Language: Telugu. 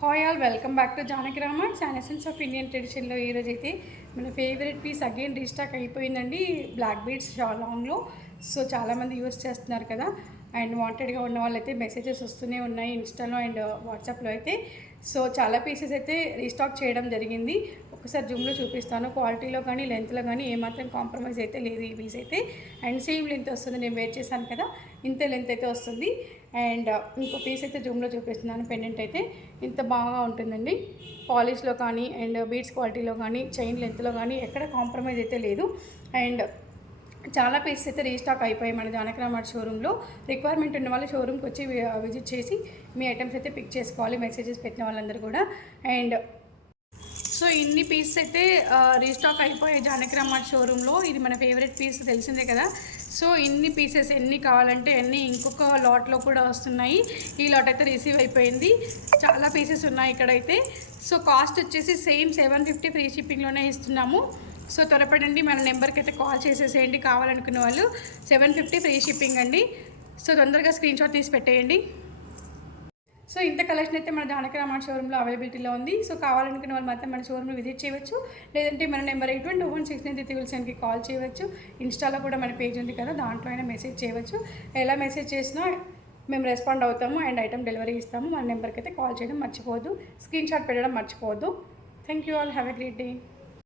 Hi all, welcome back to Janaki Raman essence of Indian ట్రెడిషన్లో ఈరోజు అయితే మన ఫేవరెట్ పీస్ అగైన్ రీస్టాక్ అయిపోయిందండి. బ్లాక్ బీడ్స్ లాంగ్లో. సో చాలామంది యూస్ చేస్తున్నారు కదా, అండ్ వాంటెడ్గా ఉన్న వాళ్ళైతే మెసేజెస్ వస్తూనే ఉన్నాయి ఇన్స్టాలో అండ్ వాట్సాప్లో అయితే. సో చాలా పీసెస్ అయితే రీస్టాక్ చేయడం జరిగింది. ఒకసారి జూమ్లో చూపిస్తాను. క్వాలిటీలో కానీ లెంత్లో కానీ ఏమాత్రం కాంప్రమైజ్ అయితే లేదు ఈ పీస్ అయితే. అండ్ సేమ్ లెంత్ వస్తుంది, నేను వేర్ చేశాను కదా ఇంత లెంత్ అయితే వస్తుంది. అండ్ ఇంకో పీస్ అయితే జూమ్లో చూపిస్తున్నాను. పెండెంట్ అయితే ఇంత బాగా ఉంటుందండి. పాలిష్లో కానీ అండ్ బీడ్స్ క్వాలిటీలో కానీ చైన్ లెంత్లో కానీ ఎక్కడ కాంప్రమైజ్ అయితే లేదు. అండ్ చాలా పీసెస్ అయితే రీస్టాక్ అయిపోయాయి మన జానకి రామన్ షోరూంలో. రిక్వైర్మెంట్ ఉన్న వాళ్ళు షోరూమ్కి వచ్చి విజిట్ చేసి మీ ఐటమ్స్ అయితే పిక్ చేసుకోవాలి, మెసేజెస్ పెట్టిన వాళ్ళందరూ కూడా. అండ్ సో ఇన్ని పీసెస్ అయితే రీస్టాక్ అయిపోయాయి జానకి రామన్ షోరూంలో. ఇది మన ఫేవరెట్ పీస్ తెలిసిందే కదా. సో ఇన్ని పీసెస్ ఎన్ని కావాలంటే అన్నీ ఇంకొక లాట్లో కూడా వస్తున్నాయి. ఈ లాట్ అయితే రిసీవ్ అయిపోయింది. చాలా పీసెస్ ఉన్నాయి ఇక్కడైతే. సో కాస్ట్ వచ్చేసి సేమ్ 750 ఫ్రీ షిప్పింగ్లోనే ఇస్తున్నాము. సో త్వరపడండి, మన నెంబర్కి అయితే కాల్ చేసేసేయండి కావాలనుకునే వాళ్ళు. 750 ఫ్రీ షిప్పింగ్ అండి. సో తొందరగా స్క్రీన్ షాట్ తీసి పెట్టేయండి. సో ఇంత కలెక్షన్ అయితే మన జానకి రామన్ షోరూంలో అవైలబిలిటీలో ఉంది. సో కావాలనుకునే వాళ్ళు మాత్రం మన షోరూమ్ని విజిట్ చేయవచ్చు, లేదంటే మన నెంబర్ 81269337కి కాల్ చేయవచ్చు. ఇన్స్టాలో కూడా మన పేజ్ ఉంది కదా, దాంట్లో అయినా మెసేజ్ చేయవచ్చు. ఎలా మెసేజ్ చేసినా మేము రెస్పాండ్ అవుతాము అండ్ ఐటమ్ డెలివరీ ఇస్తాము. మన నెంబర్కి అయితే కాల్ చేయడం మర్చిపోవద్దు, స్క్రీన్ షాట్ పెట్టడం మర్చిపోవద్దు. Thank you all, have a great day.